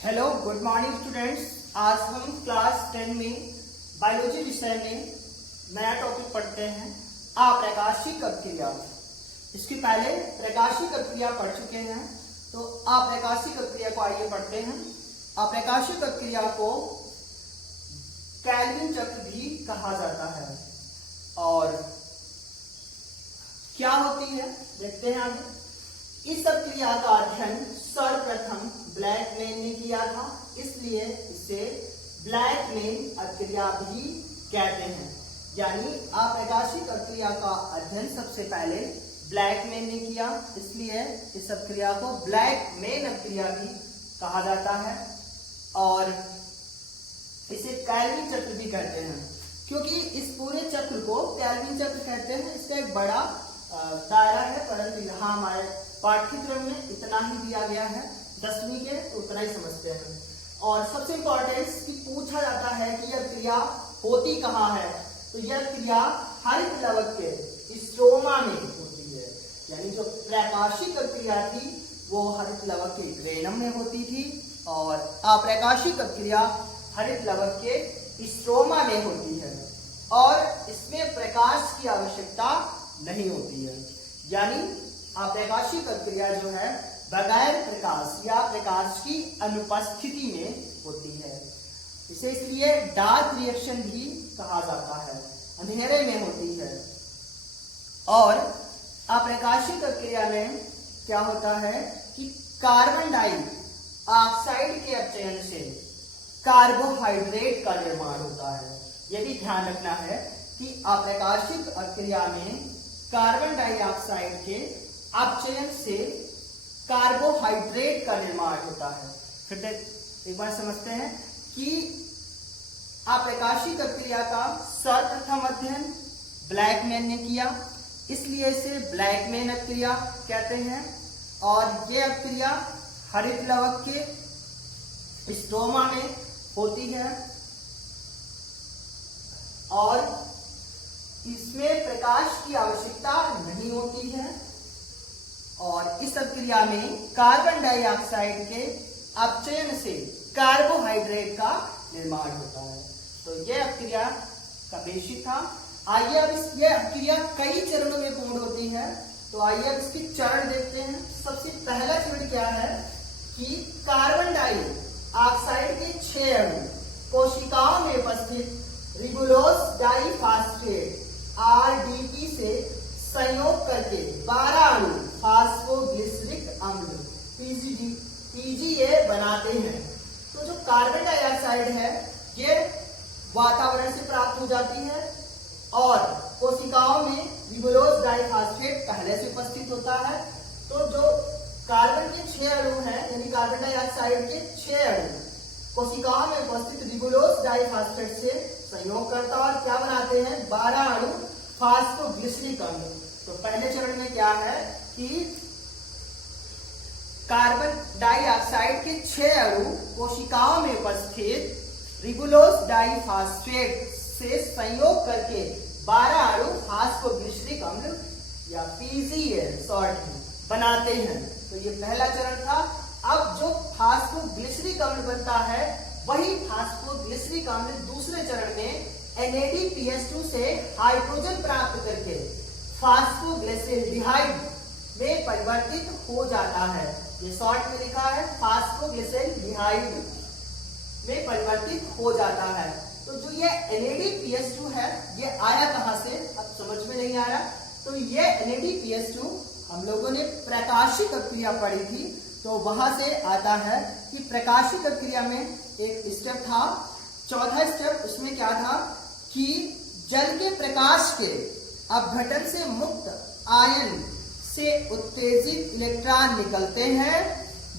Hello good morning students. आज हम class 10 में बायोलॉजी विषय में नया टॉपिक पढ़ते हैं अप्रकाशिक अभिक्रिया। इसके पहले प्रकाशिक अभिक्रिया पढ़ चुके हैं, तो अप्रकाशिक अभिक्रिया को आइए पढ़ते हैं। अप्रकाशिक अभिक्रिया को केल्विन चक्र भी कहा जाता है। और क्या होती है देखते हैं आगे। इस अभिक्रिया का अध्ययन सर्वप्रथम ब्लैकमैन ने किया था, इसलिए इसे ब्लैकमैन अभिक्रिया भी कहते हैं। यानी अप्रकाशिक अभिक्रिया का अध्ययन सबसे पहले ब्लैकमैन ने किया, इसलिए इस अभिक्रिया को ब्लैकमैन अभिक्रिया भी कहा जाता है। और इसे केल्विन चक्र भी कहते हैं, क्योंकि इस पूरे चक्र को केल्विन चक्र कहते हैं। इसका एक बड़ा दायरा है, परंतु यहाँ हमारे पाठ्यक्रम में इतना ही दिया गया है, 10वीं के, तो उतना ही समझते हैं। और सबसे इंपॉर्टेंट कि पूछा जाता है कि यह क्रिया होती कहाँ है, तो यह क्रिया हरित लवक के स्ट्रोमा में होती है। यानी जो प्रकाशिक क्रिया थी वो हरित लवक के ग्रेनम में होती थी, और अप्रकाशिक क्रिया हरित लवक के स्ट्रोमा में होती है, और इसमें प्रकाश की आवश्यकता नहीं होती है। यानी अप्रकाशिक अभिक्रिया जो है बगैर प्रकाश या प्रकाश की अनुपस्थिति में होती है। इसे इसलिए डार्क रिएक्शन भी कहा जाता है, अंधेरे में होती है। और अप्रकाशिक अभिक्रिया में क्या होता है कि कार्बन डाइऑक्साइड के अपचयन से कार्बोहाइड्रेट का निर्माण होता है। यह भी ध्यान रखना है कि अप्रकाशिक अभिक्रिया में कार्बन डाइऑक्साइड के अपचयन से कार्बोहाइड्रेट का निर्माण होता है। फिर एक बार समझते हैं कि अप्रकाशिक अभिक्रिया का सर्वप्रथम अध्ययन ब्लैकमैन ने किया, इसलिए इसे ब्लैकमैन अभिक्रिया कहते हैं। और यह अभिक्रिया हरित लवक के स्ट्रोमा में होती है, और इसमें प्रकाश की आवश्यकता नहीं होती है। और इस अभिक्रिया में कार्बन डाइऑक्साइड के अपचयन से कार्बोहाइड्रेट का निर्माण होता है। तो यह अभिक्रिया का बेसिक था। आइए अब यह अभिक्रिया कई चरणों में पूर्ण होती है, तो आइए अब इसके चरण देखते हैं। सबसे पहला चरण क्या है कि कार्बन डाइऑक्साइड के 6 अणु कोशिकाओं में उपस्थित रिबुलोज डाइफॉस्फेट RDP से संयोग करके 12 अणु फास्फोग्लिसरिक अम्ल PGA बनाते हैं। तो जो कार्बन डाइऑक्साइड है ये वातावरण से प्राप्त हो जाती है, और कोशिकाओं में रिबुलोज डाइफॉस्फेट पहले से उपस्थित होता है। तो जो कार्बन के 6 अणु हैं, यानी कार्बन डाइऑक्साइड के 6 अणु कोशिकाओं में उपस्थित रिबुलोज डाइफॉस्फेट से संयोग करता है, और क्या बनाते हैं 12 अणु फास्फोग्लिसरिक अम्ल। तो पहले चरण में क्या है कि कार्बन डाइऑक्साइड के 6 अणु कोशिकाओं में उपस्थित रिबुलोज डाइफॉस्फेट से संयोग करके 12 अणु फास्फोग्लिसरिक अम्ल या PGA शॉर्ट में बनाते हैं। तो ये पहला चरण था। अब जो फास्फोग्लिसरिक अम्ल बनता है वही फास्फोग्लिसरिक अम्ल दूसरे चरण में NADPH2 से हाइड्रोजन प्राप्त करके फास्फोग्लिसरल्डिहाइड में परिवर्तित हो जाता है। ये शॉर्ट में लिखा है फास्फोग्लिसरल्डिहाइड में परिवर्तित हो जाता है। तो जो ये NADPH2 है ये आया कहां से, अब समझ में नहीं आ रहा। तो ये NADPH2 हम लोगों ने प्रकाशिक अभिक्रिया पढ़ी थी, तो वहां से आता है कि प्रकाशिक अभिक्रिया में एक स्टेप था, चौथा स्टेप। उसमें क्या था कि जल के प्रकाश के अपघटन से मुक्त आयन से उत्तेजित इलेक्ट्रॉन निकलते हैं,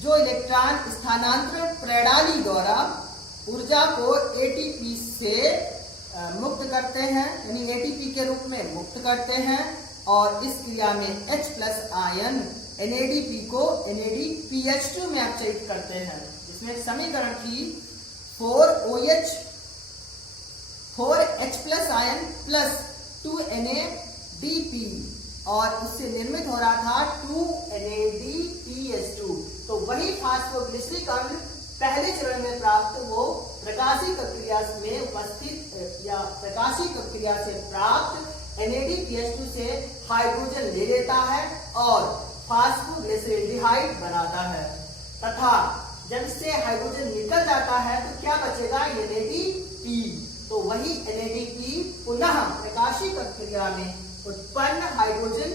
जो इलेक्ट्रॉन स्थानांतरण प्रणाली द्वारा ऊर्जा को ATP से मुक्त करते हैं, यानी ATP के रूप में मुक्त करते हैं। और इस क्रिया में H+ आयन NADP को NADPH2 में अपचयित करते हैं, जिसमें समीकरण थी 4H+ आयन प्लस 2NADP, और उससे निर्मित हो रहा था 2NADPH2। तो वही फास्फोग्लिसरिक अम्ल पहले चरण में प्राप्त वो प्रकाशिक अभिक्रिया में उपस्थित या प्रकाशिक अभिक्रिया से प्राप्त NADPH2 से हाइड्रोजन ले लेता है और फास्फोग्लिसरैल्डिहाइड बनाता है, तथा जब से हाइड्रोजन निकल जाता है तो क्या बचेगा, NADP। तो वही NADP पुनः प्रकाशिक अभिक्रिया में उत्पन्न हाइड्रोजन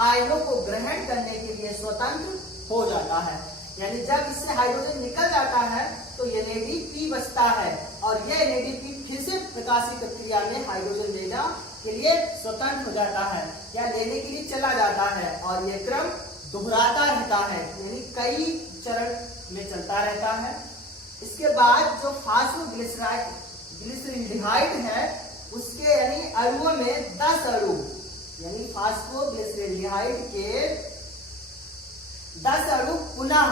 आयनों को ग्रहण करने के लिए स्वतंत्र हो जाता है। यानी जब इससे हाइड्रोजन निकल जाता है तो NADP बचता है और यह NADP फिर से प्रकाशिक अभिक्रिया में हाइड्रोजन लेना के लिए स्वतंत्र हो जाता है या लेने के लिए चला जाता है, और यह क्रम दोहराता रहता है, यानी कई चरण में चलता रहता है। इसके बाद जो फास्फोग्लिसरैल्डिहाइड है उसके यानी अणुओं में 10 अणु, यानी फास्फोग्लिसरैल्डिहाइड के 10 अणु पुनः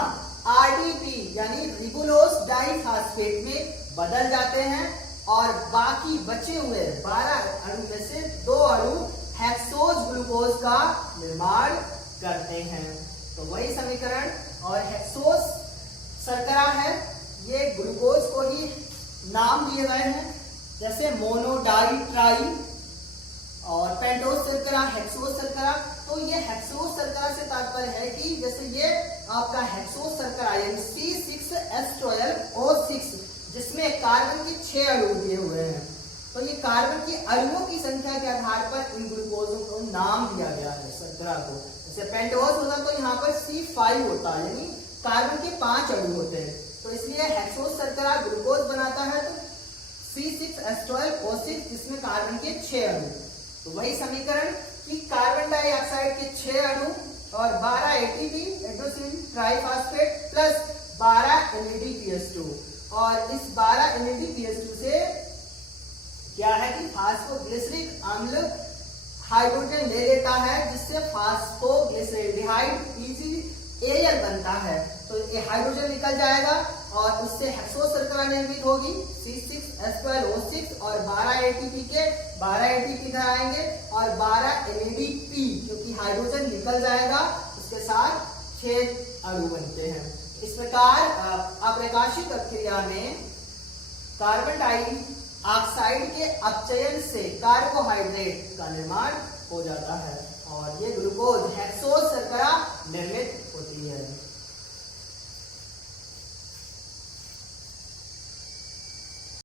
RDP यानी रिबुलोस डाइफास्फेट में बदल जाते हैं और बाकी बचे हुए 12 अणु में से 2 अणु हेक्सोज ग्लूकोज का निर्माण करते हैं। तो वही समीकरण और हेक्सोज शर्करा है, ये ग्लूकोज को ही नाम दिए गए हैं, जैसे मोनो डाई ट्राई और पेंटोज शर्करा, हेक्सोज शर्करा। तो ये हेक्सोज शर्करा से तात्पर्य है कि जैसे ये आपका हेक्सोज शर्करा यानी C6H12O6 जिसमें कार्बन के 6 अणु दिए हुए हैं, तो ये कार्बन के अणुओं की संख्या के आधार पर इन ग्लूकोजों को नाम दिया गया है शर्करा को। जैसे पेंटोज होता तो यहाँ पर C5 होता है, यानी कार्बन के 5 अणु होते हैं, तो इसलिए हेक्सोज शर्करा ग्लूकोज बनाता है तो C6H12O6 जिसमें कार्बन के 6 अणु। तो वही समीकरण कि कार्बन डाइऑक्साइड के 6 अणु और 12 ATP adenosine triphosphate plus 12 NADPH2, और इस 12 NADPH2 से क्या है कि फास्फोग्लिसरिक अम्ल हाइड्रोजन ले लेता है जिससे फास्फोग्लिसरैल्डिहाइड PgAl बनता है। तो ये हाइड्रोजन निकल जाएगा और उससे हेक्सोज शर्करा निर्मित होगी C6H12O6 और 12 ATP के 12 ATP इधर आएंगे और 12 NADP, क्योंकि हाइड्रोजन निकल जाएगा उसके साथ 6 अणु बनते हैं। इस प्रकार अप्रकाशिक अभिक्रिया में कार्बन डाइऑक्साइड के अपचयन से कार्बोहाइड्रेट का निर्माण हो जाता है और ये ग्लूकोज हेक्सोज शर्करा निर्मित होती है।